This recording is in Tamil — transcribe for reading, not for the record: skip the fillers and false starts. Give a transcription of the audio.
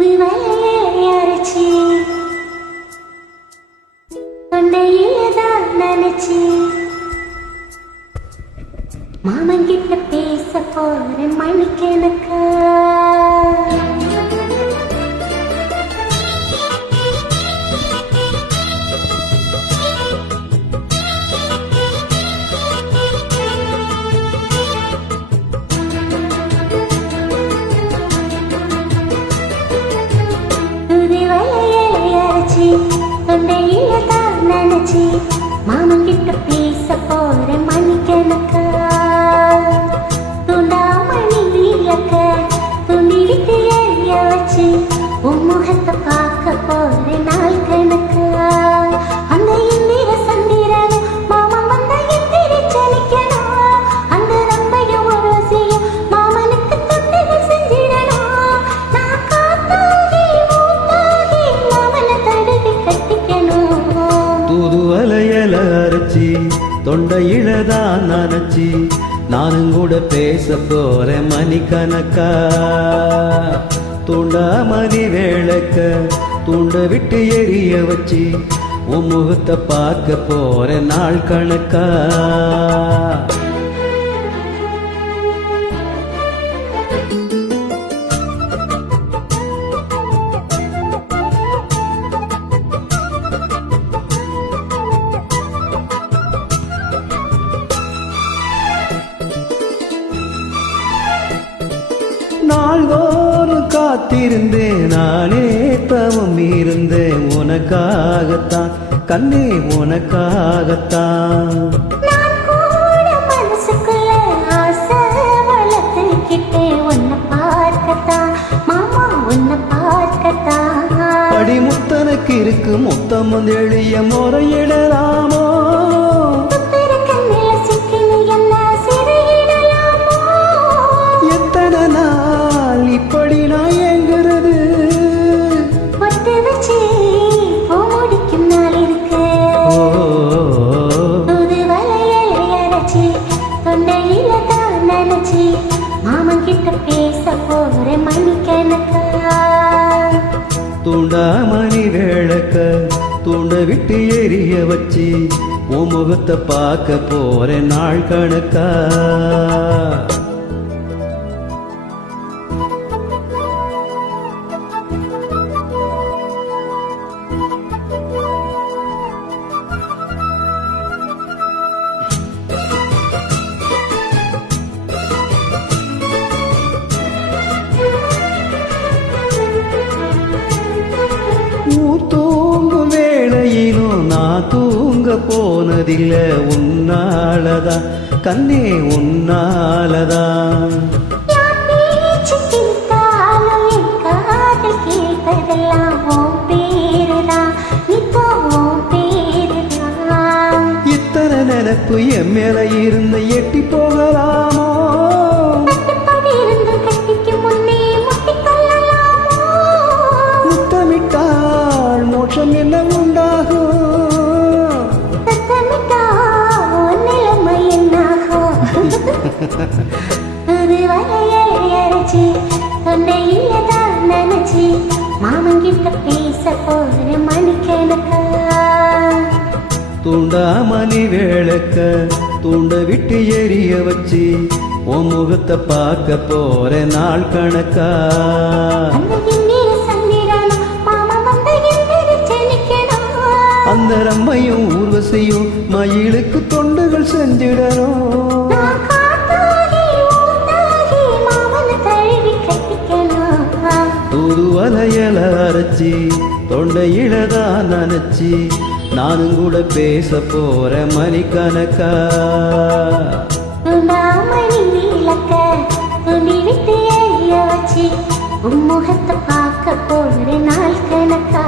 அரைச்சி தொண்டையில்தான் நினைச்சி மாமன் கிட்ட பேச போறேன் மணிக்கணக்கா. தொண்டையில தான் நினைச்சி மாமன் கிட்ட பேச போறேன் மணிக்கணக்கா. துண்டாமணி விளக்க துணி விட்டு எரிய வச்சு உன் முகத்தை பார்க்க போறேன் நாள் கணக்கா. அந்த இந்திர சந்திரன் மாமன் வந்த இந்திரி சலிக்கணும். அந்த ரம்பையும் ஒரு செய்யும் மாமனுக்கு தொண்டுகள் செஞ்சிடணும். நான் காத்தாகி ஊத்தாகி மாமனை தடுவி கட்டிக்கணும். தூது வலையல அரைச்சி தொண்டையிலதான் நினைச்சி நானும் கூட பேச போறேன் மணிக்கணக்கா. தூண்டாமணி வேளக்க தூண்ட விட்டு எரிய வச்சு உன் முகத்தை பார்க்க போறேன் நாள் கணக்கா. நாள்தோறும் காத்திருந்தேன் நானே தவம் இருந்தேன் உனக்காகத்தான் கண்ணே உனக்காகத்தான். நான் கூட மனசுக்குள்ள ஆசை வளர்த்துக்கிட்டேன் உன்னை பார்க்கத்தான் மாமா உன்னை பார்க்கத்தான். அடிமுத்தனுக்கு இருக்கு முத்தம் வந்து எளிய முறையிடலாமோ. எத்தனை நாள் இப்படி நான் எங்கிறது ஒட்டு வச்சு முடிக்கும் நாள் இருக்கு. தூது வலையலை அரைச்சி தொண்டையில தான் நினைச்சி மாமன் கிட்ட பேச போறேன் மணிக்கணக்கா. தூண்டாமணி வேளக்க தூண்ட விட்டு எரிய வச்சு உன் முகத்தை பார்க்க போறேன் நாள் கணக்கா. தூங்கும் வேளையிலும் நான் தூங்க போனதில்ல உன்னாலதான் கண்ணே உன்னாலதான். இத்தனை நினைப்பு என் மேல இருந்த எட்டி போகலாமோ. முத்தமிட்டால் மோட்சம் என்ன உண்டாகும். நிலைமை என்னாகும். அரைச்சி தொண்டையில தான் நினைச்சி மாமன் கிட்ட பேச போறேன் மணிக்கணக்கா. தூண்டாமணி வேளக்க தூண்ட விட்டு எரிய வச்சு உன் முகத்தை பார்க்க போறேன் நாள் கணக்கா. அந்த ரம்மையும் ஊர்வசையும் மயிலுக்கு தொண்டுகள் செஞ்சிடணும். தூது வலையல அரைச்சி தொண்டையிலதான் நினைச்சி நானும் கூட பேச போறேன் மணிக்கணக்கா. முகத்தை பார்க்க போறேன் நாள் கணக்கா.